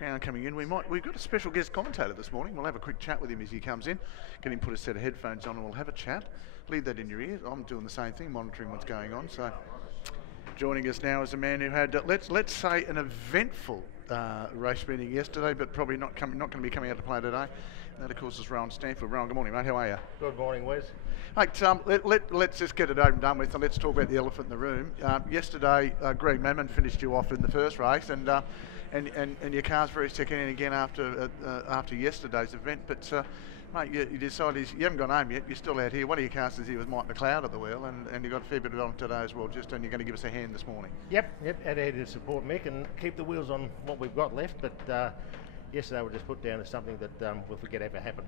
background coming in. We've got a special guest commentator this morning. We'll have a quick chat with him as he comes in. Get him put a set of headphones on and we'll have a chat. Leave that in your ear. I'm doing the same thing, monitoring what's going on. So joining us now is a man who had, let's say, an eventful race meeting yesterday, but probably not going to be coming out to play today. And that, of course, is Rowan Stanfield. Rowan, good morning, mate. How are you? Good morning, Wes. Mate, let's just get it over and done with, and let's talk about the elephant in the room. Yesterday, Greg Mammon finished you off in the first race, and your car's very second in again after yesterday's event. But mate, you decided you haven't gone home yet. You're still out here. One of your cars is here with Mike McLeod at the wheel, and you got a fair bit of it on today as well. And you're going to give us a hand this morning. Yep. Out here to support Mick and keep the wheels on what we've got left. But yesterday we just put down as something that we'll forget ever happened.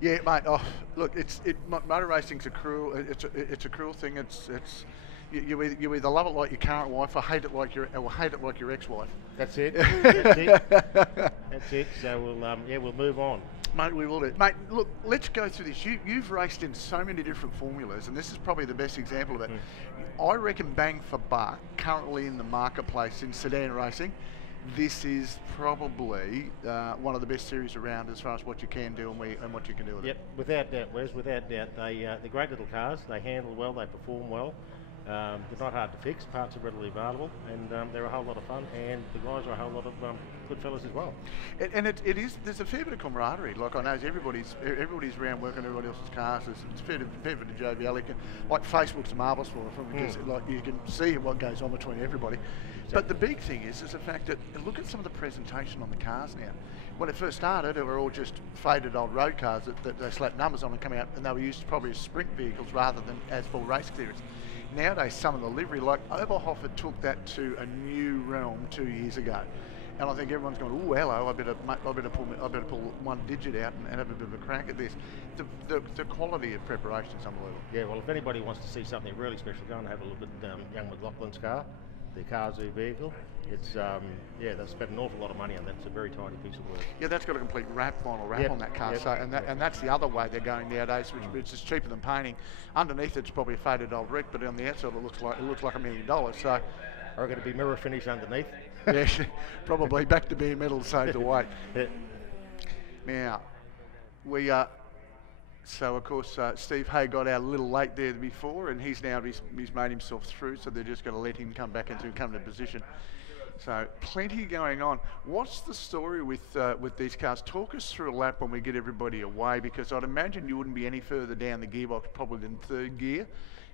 Yeah, mate. Oh, look, motor racing's a cruel. It's a cruel thing. You either love it like your current wife or hate it like your ex-wife. That's it. That's it. So we'll move on. Mate, we will do. Mate, look, let's go through this. You've raced in so many different formulas, and this is probably the best example of it. I reckon bang for buck, currently in the marketplace in sedan racing, this is probably one of the best series around as far as what you can do and what you can do with it. Yep, without doubt, Wes, without doubt. They're great little cars. They handle well, they perform well. They're not hard to fix, parts are readily available, and they're a whole lot of fun, and the guys are a whole lot of good fellas as well. And it is, there's a fair bit of camaraderie. Like, I know everybody's around working on everybody else's cars. It's a fair bit of joviality. Like, Facebook's marvellous for it, because like, you can see what goes on between everybody. Exactly. But the big thing is the fact that, look at some of the presentation on the cars now. When it first started, they were all just faded old road cars that they slapped numbers on and come out, and they were used probably as sprint vehicles rather than as full race clearance. Nowadays, some of the livery, like Oberhofer took that to a new realm 2 years ago, and I think everyone's going, oh hello, I better pull one digit out and have a bit of a crack at this. The quality of preparation is unbelievable. Yeah, well, if anybody wants to see something really special, go and have a look at young McLaughlin's car, the Car Zoo vehicle. It's they spent an awful lot of money on that. It's a very tiny piece of work. Yeah, that's got a complete vinyl wrap on that car. Yep. So and that's the other way they're going nowadays, which is cheaper than painting. Underneath it's probably a faded old wreck, but on the outside it looks like $1 million. So are going to be mirror finish underneath. Yeah, probably back to bare metal to save the weight. Yeah. Now we so of course Steve Hay got out a little late there before, and he's made himself through. So they're just going to let him come back into position. So plenty going on. What's the story with these cars? Talk us through a lap when we get everybody away, because I'd imagine you wouldn't be any further down the gearbox probably than third gear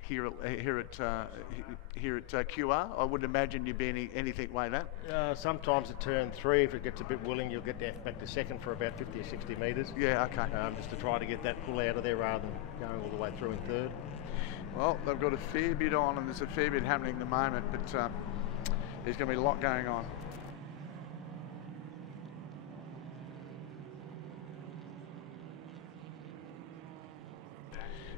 here at QR. I wouldn't imagine you'd be anything like that. Sometimes at turn 3, if it gets a bit willing, you'll get back to second for about 50 or 60 metres. Yeah, okay. Just to try to get that pull out of there rather than going all the way through in third. Well, they've got a fair bit on, and there's a fair bit happening at the moment, but there's going to be a lot going on.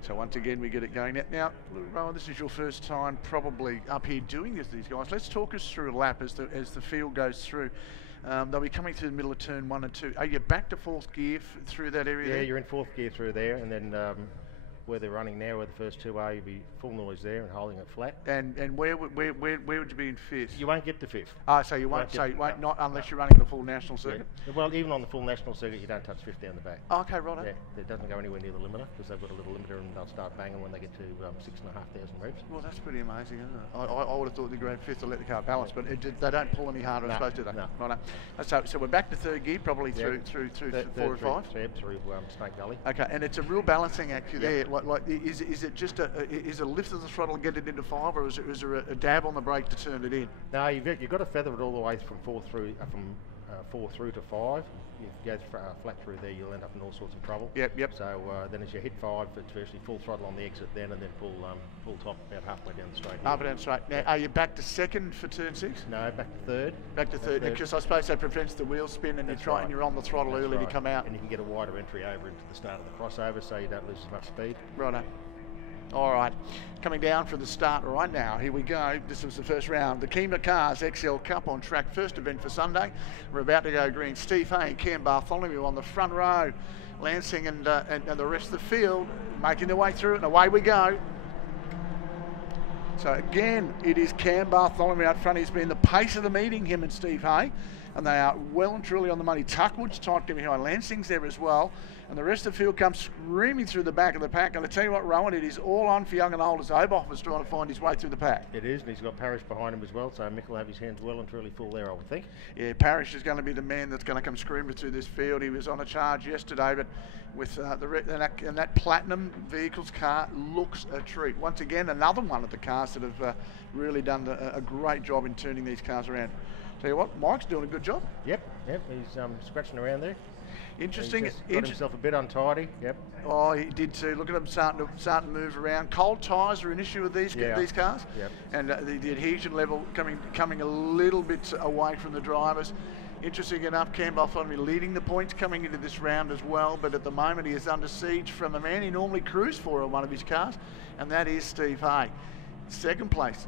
So once again, we get it going. Now, Rowan, this is your first time probably up here doing this, these guys. Let's talk us through a lap as the field goes through. They'll be coming through the middle of turn 1 and 2. Are you back to fourth gear through that area? Yeah, there? You're in fourth gear through there, and then where they're running now, where the first two are, you'll be full noise there and holding it flat. And where would you be in fifth? You won't get to fifth. So you won't. Not unless you're running the full national circuit. Yeah. Well, even on the full national circuit, you don't touch fifth down the back. Okay, right. Yeah, it doesn't go anywhere near the limiter, because they've got a little limiter, and they'll start banging when they get to 6,500 revs. Well, that's pretty amazing, isn't it? I would have thought the grand fifth to let the car balance, but they don't pull any harder, I suppose, do they? No. Right. So we're back to third gear, probably through 4 and 5. Through Snake Gully. Okay, and it's a real balancing act there. Like is it just is a lift of the throttle and get it into 5, or is there a dab on the brake to turn it in? No, you've got to feather it all the way from 4 through to 5. You go flat through there, you'll end up in all sorts of trouble. Yep. So then as you hit 5, it's virtually full throttle on the exit then, and then full top about halfway down the straight. Halfway down the straight. Now, are you back to second for turn 6? No, back to third. Back to third, because I suppose that prevents the wheel spin, and you're on the throttle early to come out. And you can get a wider entry over into the start of the crossover, so you don't lose as much speed. Righto. All right, coming down for the start right now. Here we go. This was the first round. The Keema Cars XL Cup on track. First event for Sunday. We're about to go green. Steve Hay and Cam Bartholomew on the front row. Lansing and the rest of the field making their way through it, and away we go. So again, it is Cam Bartholomew out front. He's been the pace of the meeting, him and Steve Hay. and they are well and truly on the money. Tuckwood's tight behind, Lansing's there as well, and the rest of the field comes screaming through the back of the pack. And I tell you what, Rowan, it is all on for young and old as Oberhoff is trying to find his way through the pack. It is, and he's got Parrish behind him as well, so Mick will have his hands well and truly full there, I would think. Yeah, Parrish is going to be the man that's going to come screaming through this field. He was on a charge yesterday, but with that Platinum Vehicles car looks a treat. Once again, another one of the cars that have really done a great job in turning these cars around. Tell you what, Mike's doing a good job. Yep, he's scratching around there. Interesting. He's got himself a bit untidy. Yep. Oh, he did too. Look at him starting to move around. Cold tyres are an issue with these cars. Yep. And the adhesion level coming a little bit away from the drivers. Interesting enough, Cam Bartholomew leading the points coming into this round as well, but at the moment he is under siege from a man he normally cruised for on one of his cars, and that is Steve Hay. Third place,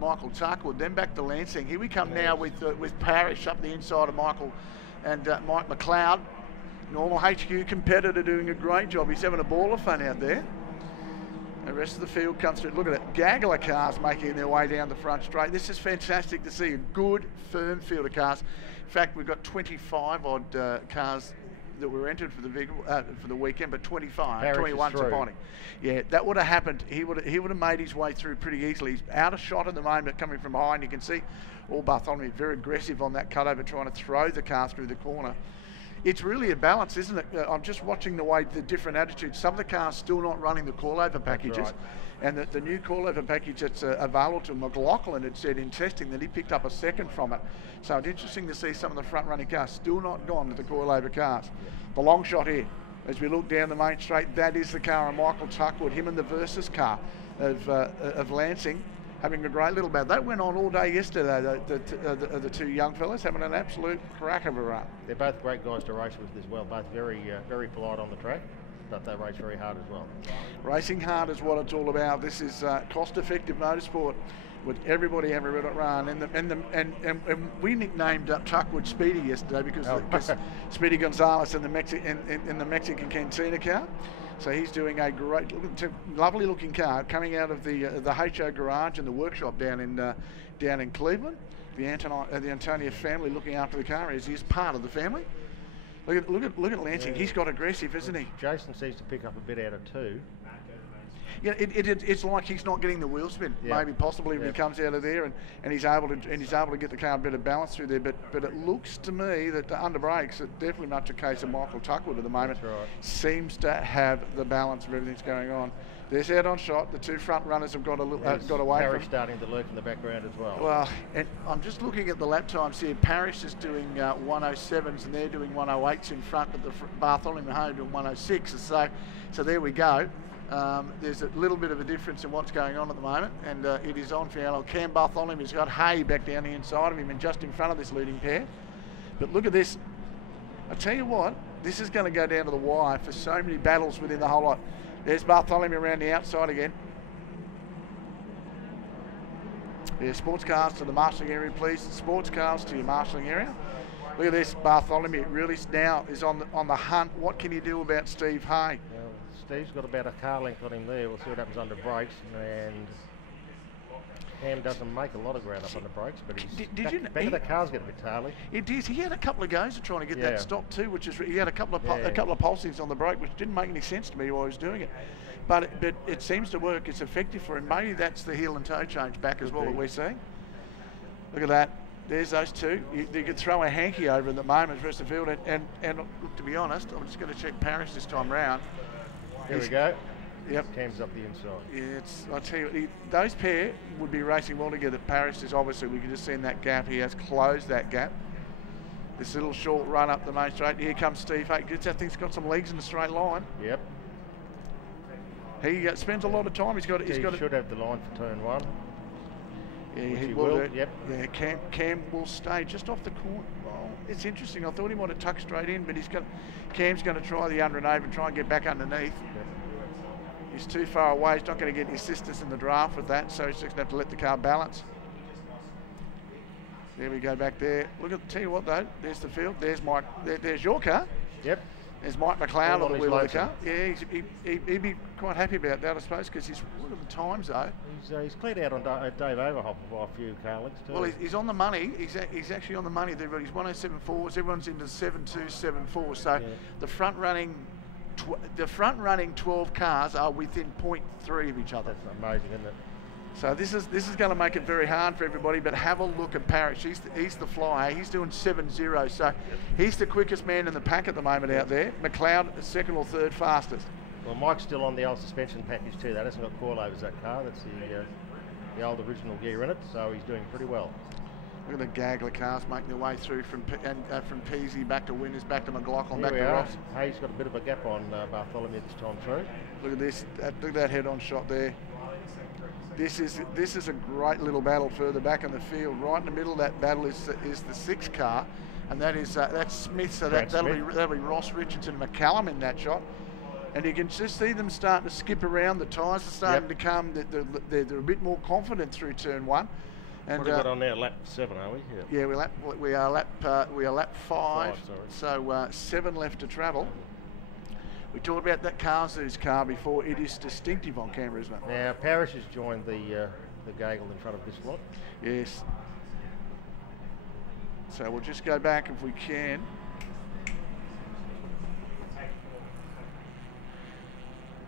Michael Tuckwood. Then back to Lansing. Here we come now with Parrish up the inside of Michael and Mike McLeod. Normal HQ competitor doing a great job. He's having a ball of fun out there. The rest of the field comes through. Look at it, gaggle of cars making their way down the front straight. This is fantastic to see, a good, firm field of cars. In fact, we've got 25 odd cars that were entered for the vehicle for the weekend, but 21 Saboni. Yeah, that would have happened. He would have made his way through pretty easily. He's out of shot at the moment, coming from behind. You can see all Bartholomew very aggressive on that cutover, trying to throw the car through the corner. It's really a balance, isn't it? I'm just watching the different attitudes. Some of the cars still not running the call-over packages. Right. And the new call-over package that's available to McLaughlin had said in testing that he picked up a second from it. So it's interesting to see some of the front-running cars still not gone to the call-over cars. The long shot here, as we look down the main straight, that is the car of Michael Tuckwood, him and the Versus car of Lansing, having a great little battle. That went on all day yesterday, the two young fellas having an absolute crack of a run. They're both great guys to race with as well, both very polite on the track, but they race very hard as well. Racing hard is what it's all about. This is cost-effective motorsport with everybody having a run. And we nicknamed Tuckwood Speedy yesterday because Speedy Gonzalez in the Mexican Cantina car. So he's doing a great, lovely looking car coming out of the HO garage and the workshop down in Cleveland. The Antonia family looking after the car as he's part of the family. Look at Lansing. Yeah. He's got aggressive, isn't he? Jason seems to pick up a bit out of two. Yeah, it's like he's not getting the wheel spin. Yep. Maybe possibly when he comes out of there and he's able to get the car a bit of balance through there. But it looks to me that under brakes, it's definitely much a case of Michael Tuckwood at the moment. That's right. Seems to have the balance of everything's going on. There's out on shot. The two front runners have got away. Parrish starting to lurk in the background as well. Well, and I'm just looking at the lap times here. Parrish is doing 107s and they're doing 108s in front, but the Bartholomew and Hay doing 106s. So there we go. There's a little bit of a difference in what's going on at the moment, and it is on for yellow. Cam Bartholomew's got Hay back down the inside of him and just in front of this leading pair. But look at this. I tell you what, this is going to go down to the wire for so many battles within the whole lot. There's Bartholomew around the outside again. Yeah, sports cars to the marshalling area, please. Sports cars to your marshalling area. Look at this, Bartholomew really now is on the hunt. What can you do about Steve Hay? Well, Steve's got about a car length on him there. We'll see what happens under brakes. And Cam doesn't make a lot of ground up under brakes, but he's back of the car's getting a bit taily. It is. He had a couple of goes of trying to get that stop too, which is he had a couple of pulsings on the brake, which didn't make any sense to me while he was doing it. But it seems to work. It's effective for him. Maybe that's the heel and toe change back as well that we're seeing. Look at that. There's those two. You could throw a hanky over in the moment versus the field. And look, to be honest, I'm just going to check Parrish this time round. Here we go. Yep. Cam's up the inside. Yeah, I tell you, those pair would be racing well together. Parrish is obviously, we can just see in that gap, he has closed that gap. This little short run up the main straight. Here comes Steve Hay. That thing's got some legs in the straight line. Yep. He spends a lot of time. He should have the line for turn one. Yeah, he will. Yep. Yeah, Cam will stay just off the corner. Oh, it's interesting. I thought he might have tucked straight in, but Cam's going to try the under and over and try and get back underneath. Yep. He's too far away. He's not going to get his assistance in the draft with that, so he's just going to have to let the car balance. There we go back there. Look at, tell you what though, there's the field. There's Mike. There's your car. Yep. There's Mike McLeod All on the on wheel of his the car. Yeah, he'd be quite happy about that, I suppose, because what are the times though? He's cleared out on Dave Overhoff by a few car links too. Well, he's on the money. He's actually on the money. He's 107.4s. Everyone's into 7.274. So Yeah. the front running 12 cars are within 0.3 of each other. That's amazing, isn't it? So this is going to make it very hard for everybody. But have a look at Parrish. He's the flyer. He's doing 7.0. So he's the quickest man in the pack at the moment out there. McLeod, second or third fastest. Well, Mike's still on the old suspension package too. That hasn't got coilovers, that car. That's the old original gear in it. So he's doing pretty well. Look at the Gagler cars making their way through from Peasy back to Winners, back to McLaughlin, back to Ross. Hayes got a bit of a gap on Bartholomew this time through. Look at this. Look at that head-on shot there. This is a great little battle further back in the field. Right in the middle of that battle is the 6 car, and that's Smith. So that'll be Ross, Richardson, and McCallum in that shot. And you can just see them starting to skip around. The tyres are starting to come. They're a bit more confident through turn 1. And what have we got on there? Lap 7, are we? Yeah, we are lap 5. So 7 left to travel. We talked about that Kazu's car before. It is distinctive on camera, isn't it? Now Parrish has joined the Gaggle in front of this lot. Yes. So we'll just go back if we can.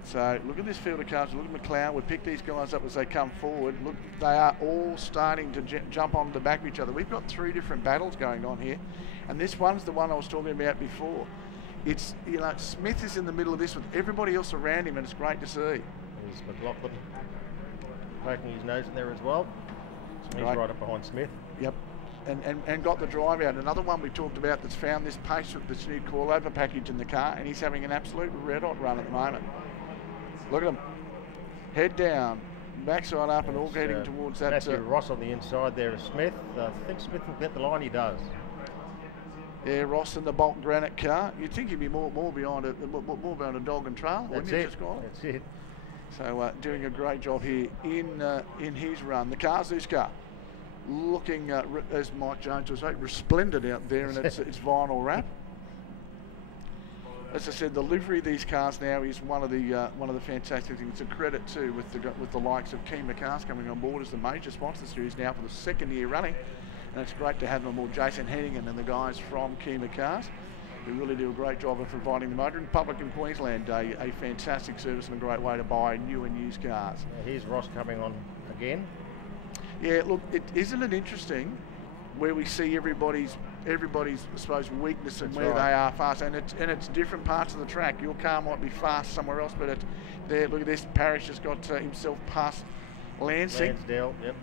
So look at this field of cars. Look at McLeod. We pick these guys up as they come forward. Look, they are all starting to jump on the back of each other. We've got 3 different battles going on here, and this one's the one I was talking about before. It's, Smith is in the middle of this with everybody else around him, and it's great to see. There's McLaughlin poking his nose in there as well. He's right up behind Smith. Yep. And got the drive out. Another one we talked about that's found this pace with this new coilover package in the car, and he's having an absolute red hot run at the moment. Look at him. Head down, backside up, and all heading towards that. Matthew Ross on the inside there is Smith. I think Smith will get the line. He does. Yeah, Ross in the Bolt Granite car. You'd think he'd be more behind a dog and trail, wouldn't you? That's it. So doing a great job here in his run. The Kazu's car, looking as Mike Jones was saying, resplendent out there in its vinyl wrap. As I said, the livery of these cars now is one of the fantastic things. It's a credit too with the likes of Keema Cars coming on board as the major sponsor of the series now for the 2nd year running. And it's great to have them all, Jason Hennigan and the guys from Keema Cars, who really do a great job of providing the Motoring Public in Queensland a fantastic service and a great way to buy new and used cars. Here's Ross coming on again. Yeah, look, isn't it interesting where we see everybody's I suppose weakness and where they are fast, and it's different parts of the track. Your car might be fast somewhere else, but there. Look at this. Parrish has got himself past Lansing. Lansdale, yep.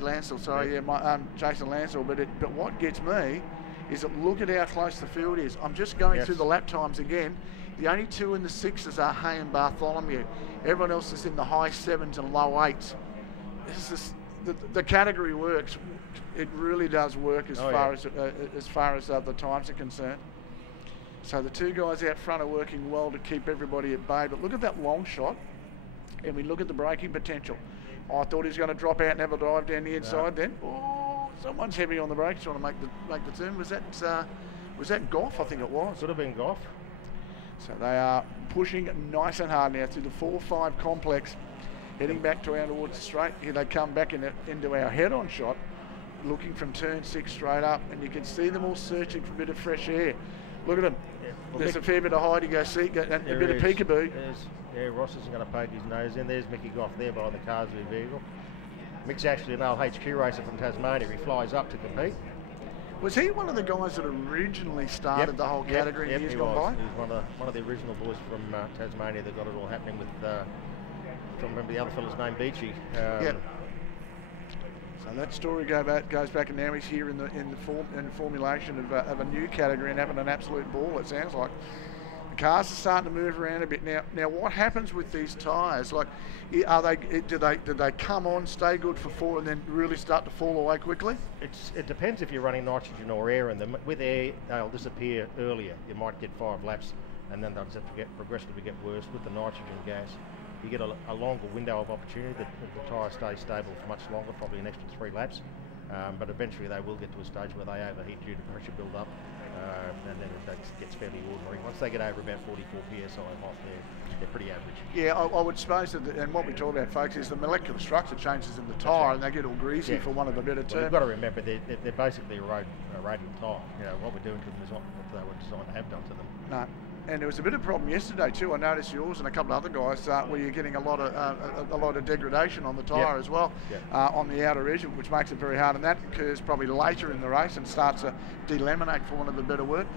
Lansdale, sorry, yeah, Jason Lansdale. But what gets me is that look at how close the field is. I'm just going through the lap times again. The only 2 in the 6s are Hay and Bartholomew. Everyone else is in the high 7s and low 8s. The category works. It really does work as far as the times are concerned. So the 2 guys out front are working well to keep everybody at bay. But look at that long shot, and we look at the braking potential. I thought he was going to drop out and have a dive down the inside. Then, someone's heavy on the brakes trying to make the turn. Was that Goff? I think it was. Could have been Goff. So they are pushing nice and hard now through the 4-5 complex, heading back towards the straight. Here they come back into our head-on shot, looking from turn 6 straight up, and you can see them all searching for a bit of fresh air. Look at them. Yeah. Well, there's a fair bit of hiding, and a bit of peekaboo. Yeah, Ross isn't going to poke his nose in. There's Mickey Goff there by the Kazu vehicle. Mick's actually an old HQ racer from Tasmania. He flies up to compete. Was he one of the guys that originally started the whole category in years gone by? He was one of the original boys from Tasmania that got it all happening with, I don't remember the other fellow's name, Beachy. So that story goes back, and now he's here in the formulation of a new category and having an absolute ball, it sounds like. The cars are starting to move around a bit now. Now, what happens with these tyres? Like, do they come on, stay good for 4, and then really start to fall away quickly? It depends if you're running nitrogen or air in them. With air, they'll disappear earlier. You might get 5 laps, and then they'll just have to progressively get worse. With the nitrogen gas, you get a longer window of opportunity. The tyre stays stable for much longer, probably an extra 3 laps. but eventually they will get to a stage where they overheat due to pressure build-up, and then it gets fairly ordinary. Once they get over about 44 psi hot, they're pretty average. Yeah, I would suppose that, and what we talk about, folks, is the molecular structure changes in the tyre, and they get all greasy, for one of a better term. You've got to remember they're basically a radial tyre. You know, what we're doing to them is not what they were designed to have done to them. No. And there was a bit of a problem yesterday too. I noticed yours and a couple of other guys where you're getting a lot of degradation on the tyre as well, on the outer edge, which makes it very hard. And that occurs probably later in the race and starts to delaminate, for want of a better word.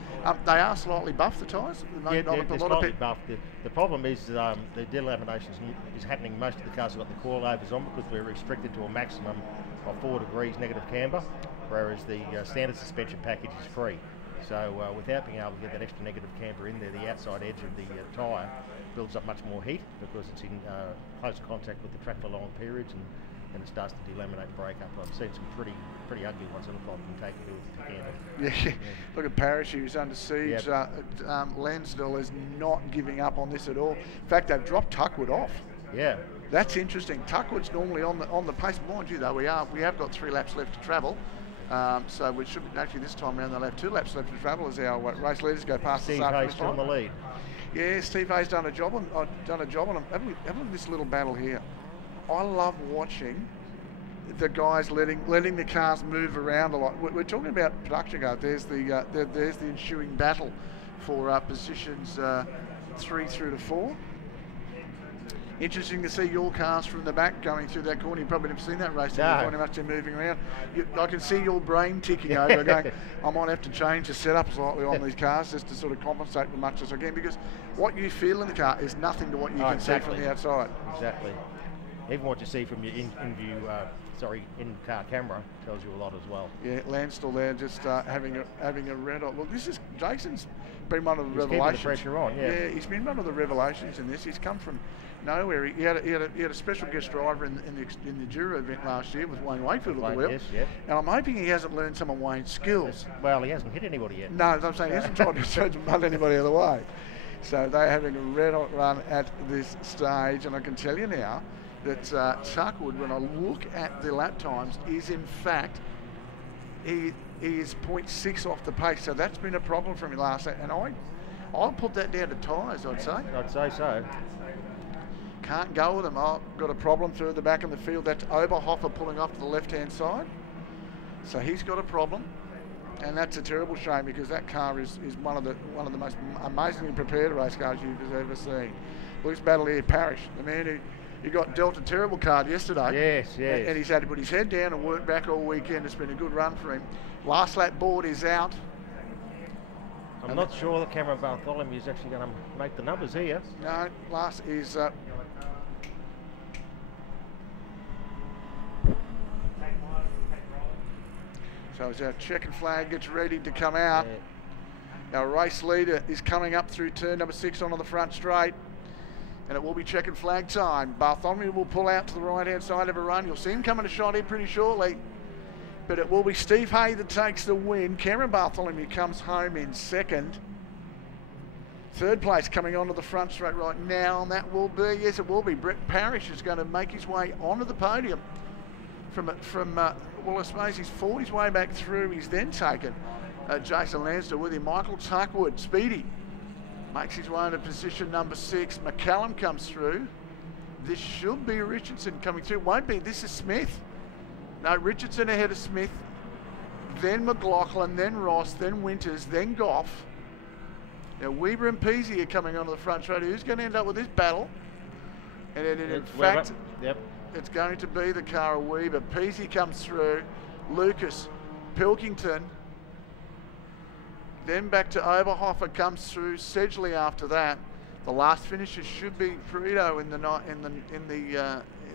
They are slightly buffed, the tyres. They're slightly buffed. The problem is the delamination is happening. Most of the cars have got the coilovers on because we're restricted to a maximum of 4 degrees negative camber, whereas the standard suspension package is free. So without being able to get that extra negative camber in there, the outside edge of the tyre builds up much more heat because it's in close contact with the track for long periods, and it starts to delaminate and break up. I've seen some pretty ugly ones that look like you can take it with the camber. Yeah, look at Parrish, who's under siege. Lansdale is not giving up on this at all. In fact, they've dropped Tuckwood off. Yeah. That's interesting. Tuckwood's normally on the pace. Mind you, though, we have got 3 laps left to travel. So we should actually this time around they'll have 2 laps left to travel as our race leaders go past Steve the start. Hayes still in the lead. Yeah, Steve Hayes done a job on him. Have a look at this little battle here. I love watching the guys letting the cars move around a lot. We're talking about production cars. There's the ensuing battle for positions 3 through to 4. Interesting to see your cars from the back going through that corner. You've probably never seen that race. No. Very much they're moving around. I can see your brain ticking over, going, I might have to change the setup slightly on these cars just to sort of compensate as much as I can, because what you feel in the car is nothing to what you can see from the outside. Exactly. Even what you see from your in-car camera tells you a lot as well. Yeah, Lansdale there just having a red hot look. This is Jason's been one of the revelations. Keeping the pressure on, yeah, he's been one of the revelations in this. He's come from nowhere. He had a special guest driver in the Jura event last year with Wayne Wakefield at the wheel. Yes, yeah. And I'm hoping he hasn't learned some of Wayne's skills. Well, he hasn't hit anybody yet. No, I'm saying he hasn't tried to mud anybody out of the way. So they're having a red hot run at this stage, and I can tell you now that Tuckwood, when I look at the lap times, is in fact he is 0.6 off the pace. So that's been a problem for me last night, and I'll put that down to tyres, I'd say. I'd say so. Can't go with them. I've got a problem through the back of the field. That's Oberhofer pulling off to the left-hand side. So he's got a problem, and that's a terrible shame because that car is one of the most amazingly prepared race cars you've ever seen. Loose battle here, Parrish, the man who got dealt a terrible card yesterday. Yes, yes. And he's had to put his head down and work back all weekend. It's been a good run for him. Last lap board is out. I'm not sure that Cameron Bartholomew is actually going to make the numbers here. No, last is... so as our checkered flag gets ready to come out, our race leader is coming up through turn number 6 onto the front straight, and it will be checkered flag time. Bartholomew will pull out to the right-hand side of a run. You'll see him coming to shot here pretty shortly, but it will be Steve Hay that takes the win. Cameron Bartholomew comes home in second. Third place coming onto the front straight right now, and that will be, yes it will be, Brett Parrish is going to make his way onto the podium from well, I suppose he's fought his way back through. He's then taken Jason Lansdale with him. Michael Tuckwood, Speedy, makes his way into position number 6. McCallum comes through. This should be Richardson coming through. Won't be. This is Smith. No, Richardson ahead of Smith. Then McLaughlin, then Ross, then Winters, then Goff. Now Weber and Peasy are coming onto the front straight. Who's going to end up with this battle? And in fact, it's going to be the car of Weber. Peasy comes through. Lucas, Pilkington. Then back to Oberhofer comes through. Sedgley after that. The last finisher should be Frito in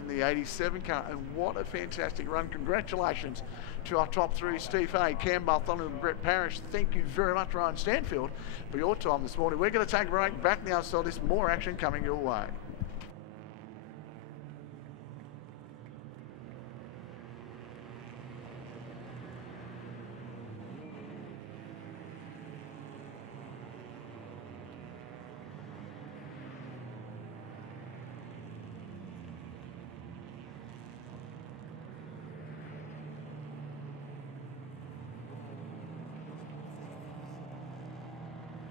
the 87 car. And what a fantastic run. Congratulations to our top 3, Steve Hay, Cam Bartholomew and Brett Parrish. Thank you very much, Ryan Stanfield, for your time this morning. We're going to take a break. Back now, so there's more action coming your way.